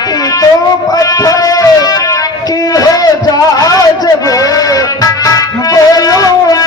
छाती तो पत्थर की हो जा जब बोलूं मैं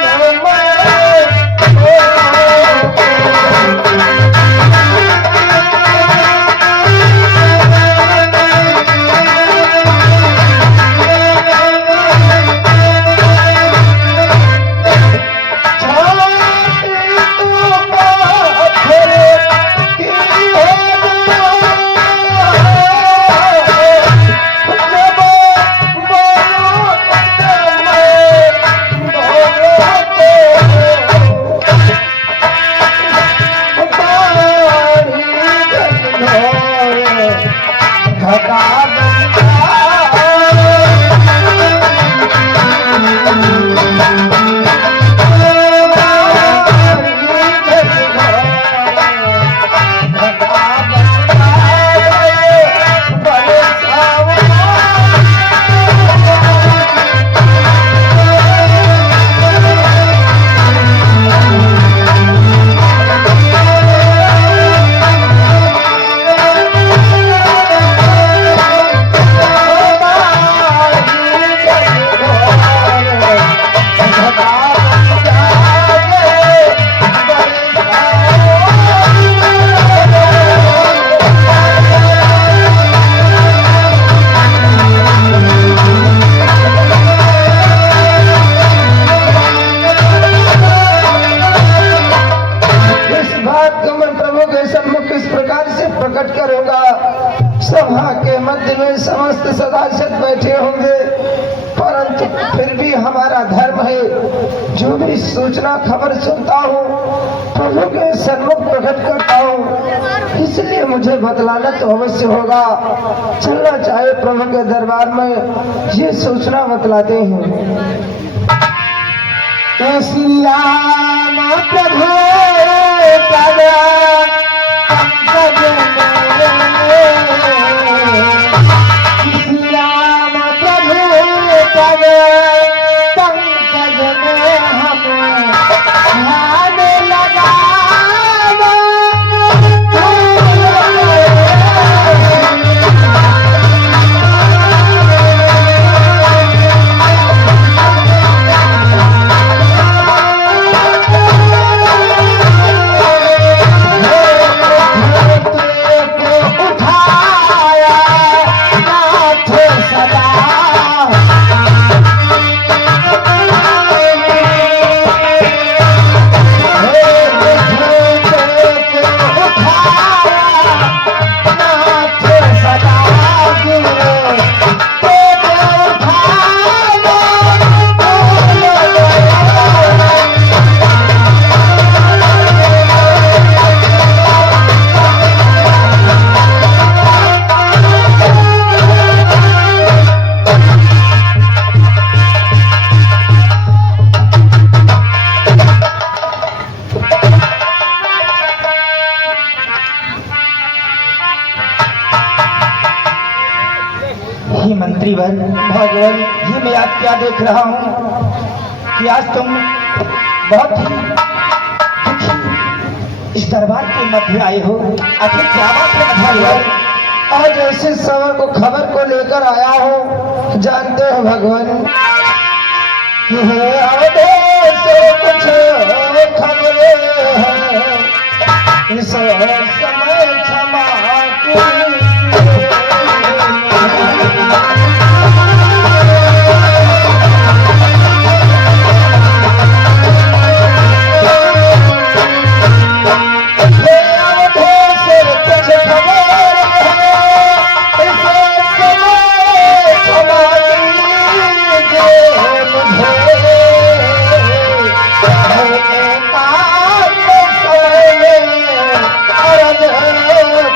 सभा के मध्य में समस्त सदस्य बैठे होंगे, परंतु फिर भी हमारा धर्म है जो भी सूचना खबर सुनता हूँ प्रभु के सन्मुख प्रकट करता हूँ, इसलिए मुझे बतलाना तो अवश्य होगा। चलना चाहे प्रभु के दरबार में ये सूचना बतलाते हैं। प्रभु मंत्रीवन भगवान, ये मैं आज क्या देख रहा हूँ कि आज तुम बहुत ही दुखी इस दरबार के मध्य आए हो। आखिर क्या बात है भगवान? आज ऐसे समय को खबर को लेकर आया हो, जानते हो भगवान कि से कुछ खबरें हैं इस समय क्षमा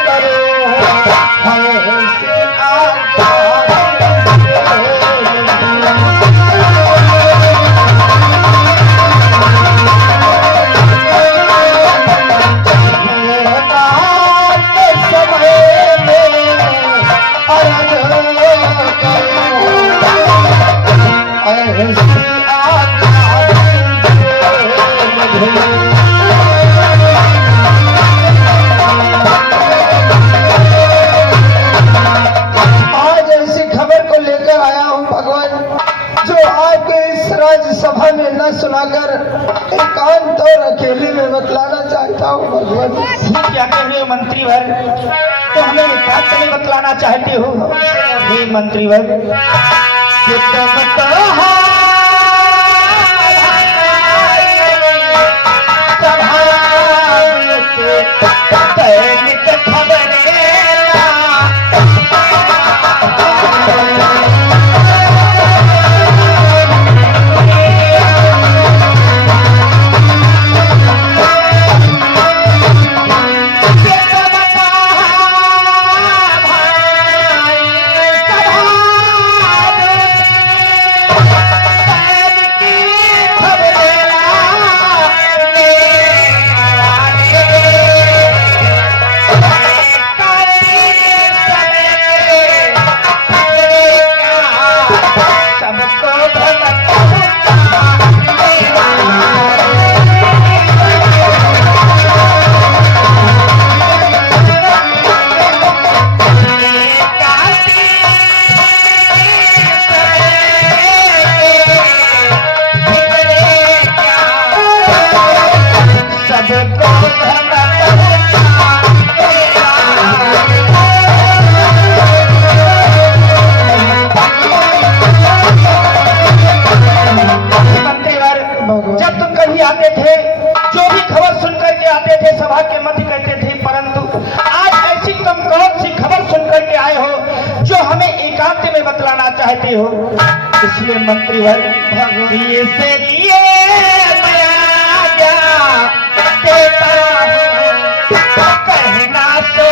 करो अकेले में बतलाना चाहता हूँ भगवान। क्या कह रहे हो मंत्री वर? तो हमें एकांत में बतलाना चाहते हो? हे मंत्री वर, कि तुम तो हो दैनिक खबरें चाहते हो? इसलिए मंत्रीवर से लिए मैं आज्ञा देता हूँ, कहना तो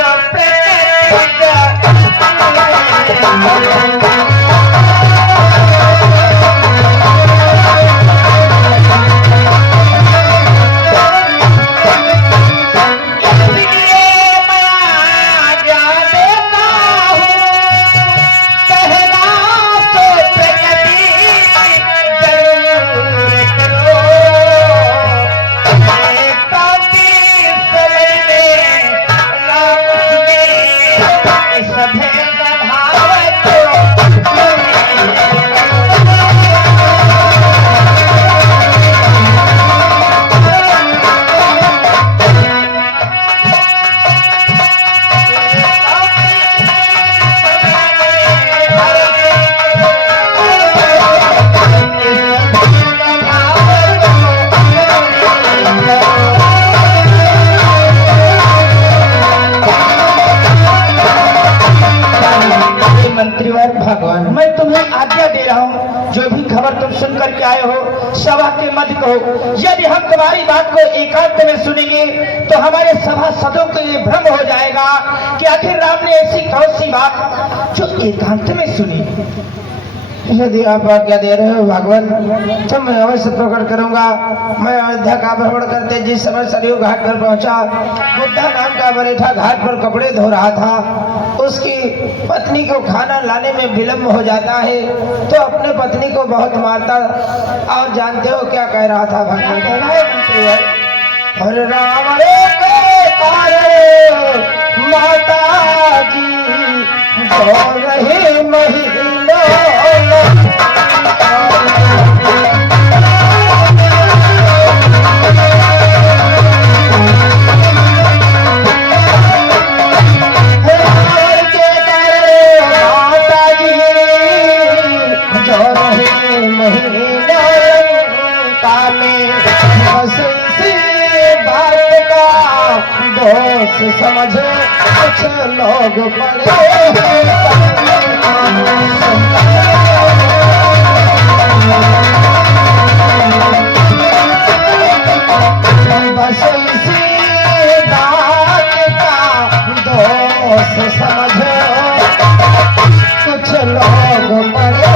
भगवान, मैं तुम्हें आज्ञा दे रहा हूँ, जो भी खबर तुम सुन करके आए हो सभा के मध्य कहो। यदि हम तुम्हारी बात को एकांत में सुनेंगे तो हमारे सभासदों के लिए भ्रम हो जाएगा कि आखिर राम ने ऐसी कौन सी बात जो एकांत में सुनी। यदि आप आज्ञा दे रहे हो भगवान, तो मैं अवश्य प्रकट करूंगा। मैं अयोध्या का भ्रमण करते जिस समय सरयू घाट पर पहुंचा, बुद्धा नाम का बरेठा घाट पर कपड़े धो रहा था। उसकी पत्नी को खाना लाने में विलम्ब हो जाता है तो अपने पत्नी को बहुत मारता। और जानते हो क्या कह रहा था भगवान? हरे राम माता जी दो रहे महीनों समझ कुछ लोग पड़े बस इसी बात का दोस्त समझो कुछ लोग पड़े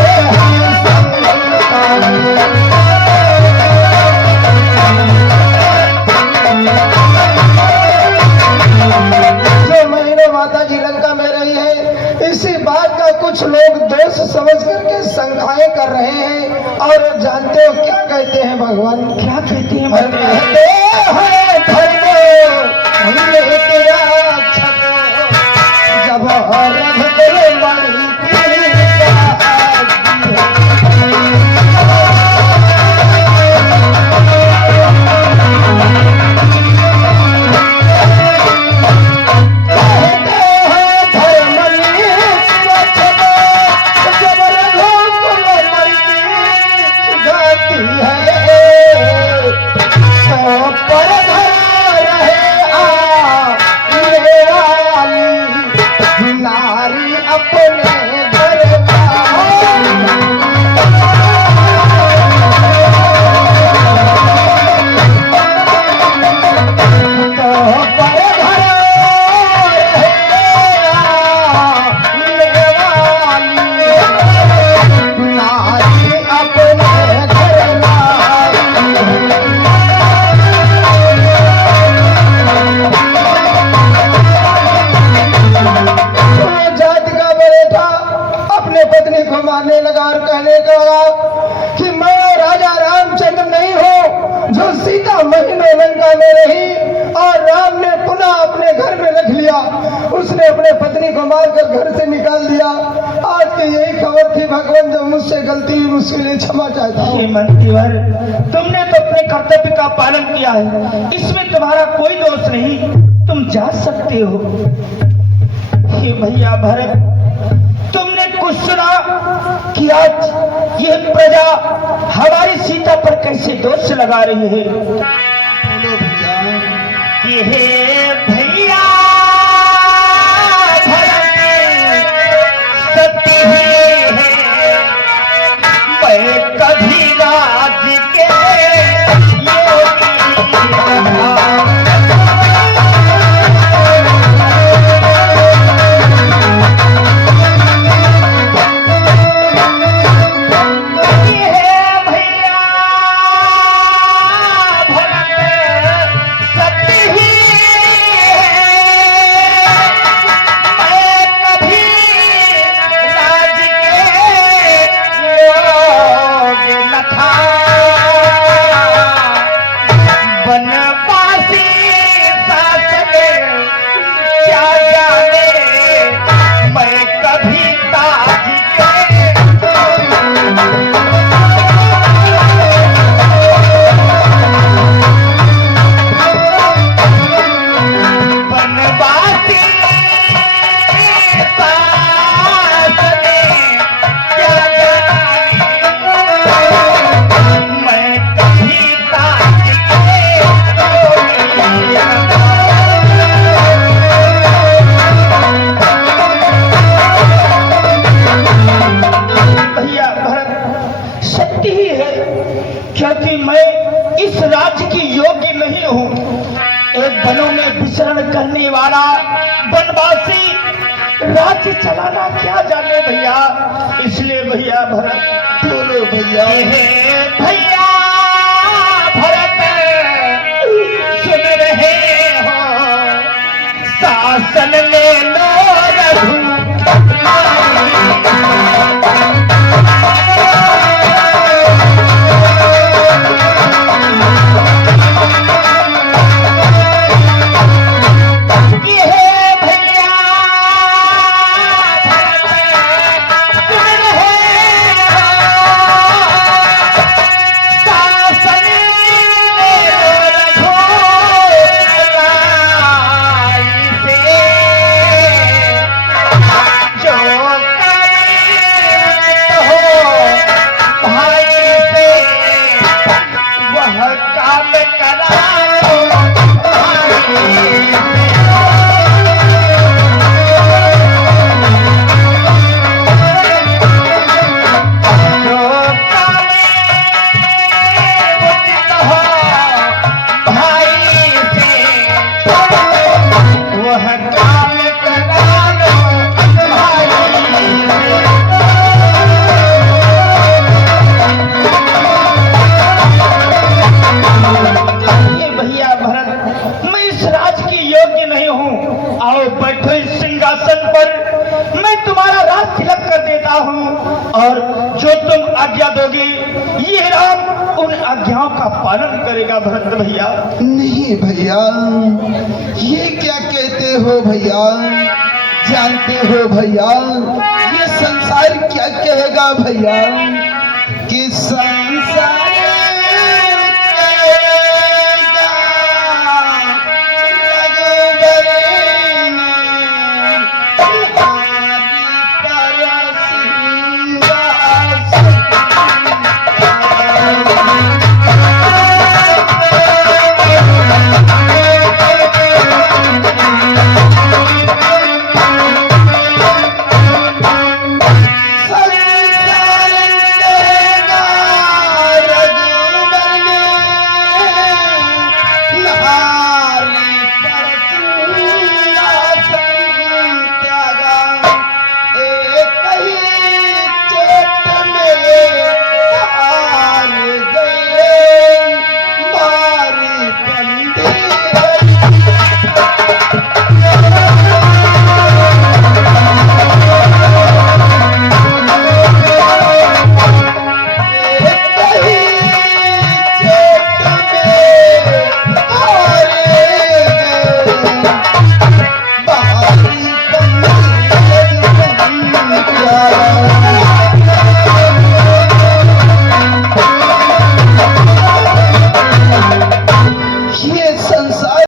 कुछ लोग दोष समझ करके शंकाएं कर रहे हैं। और जानते हो क्या कहते हैं भगवान? क्या कहते हैं? जब अपने मारने लगा और कहने लगा कि मैं राजा रामचंद्र नहीं हूँ जो सीता महीनों लंका में रही और राम ने पुनः अपने घर में रख लिया। उसने अपने पत्नी को मारकर घर से निकाल दिया। आज की यही खबर थी भगवान, जब मुझसे गलती हुई उसके लिए क्षमा चाहता हूँ। मंत्रीवर, तुमने तो अपने कर्तव्य का पालन किया है, इसमें तुम्हारा कोई दोष नहीं, तुम जा सकते हो। हे भैया भरत, तुमने कुछ सुना कि आज यह प्रजा हमारी सीता पर कैसे दोष लगा रही है? कि हे भैया भरत, सत्य है मैं कभी राज के क्योंकि मैं इस राज्य की योग्य नहीं हूँ। एक वनों में विचरण करने वाला वनवासी राज्य चलाना क्या जाने भैया। इसलिए भैया भरत, बोलो भैया। भैया भरत, सुन रहे हो, शासन ले लो रघु। और जो तुम आज्ञा दोगे ये राम उन आज्ञाओं का पालन करेगा। भरत भैया, नहीं भैया, ये क्या कहते हो भैया? जानते हो भैया ये संसार क्या कहेगा भैया? कि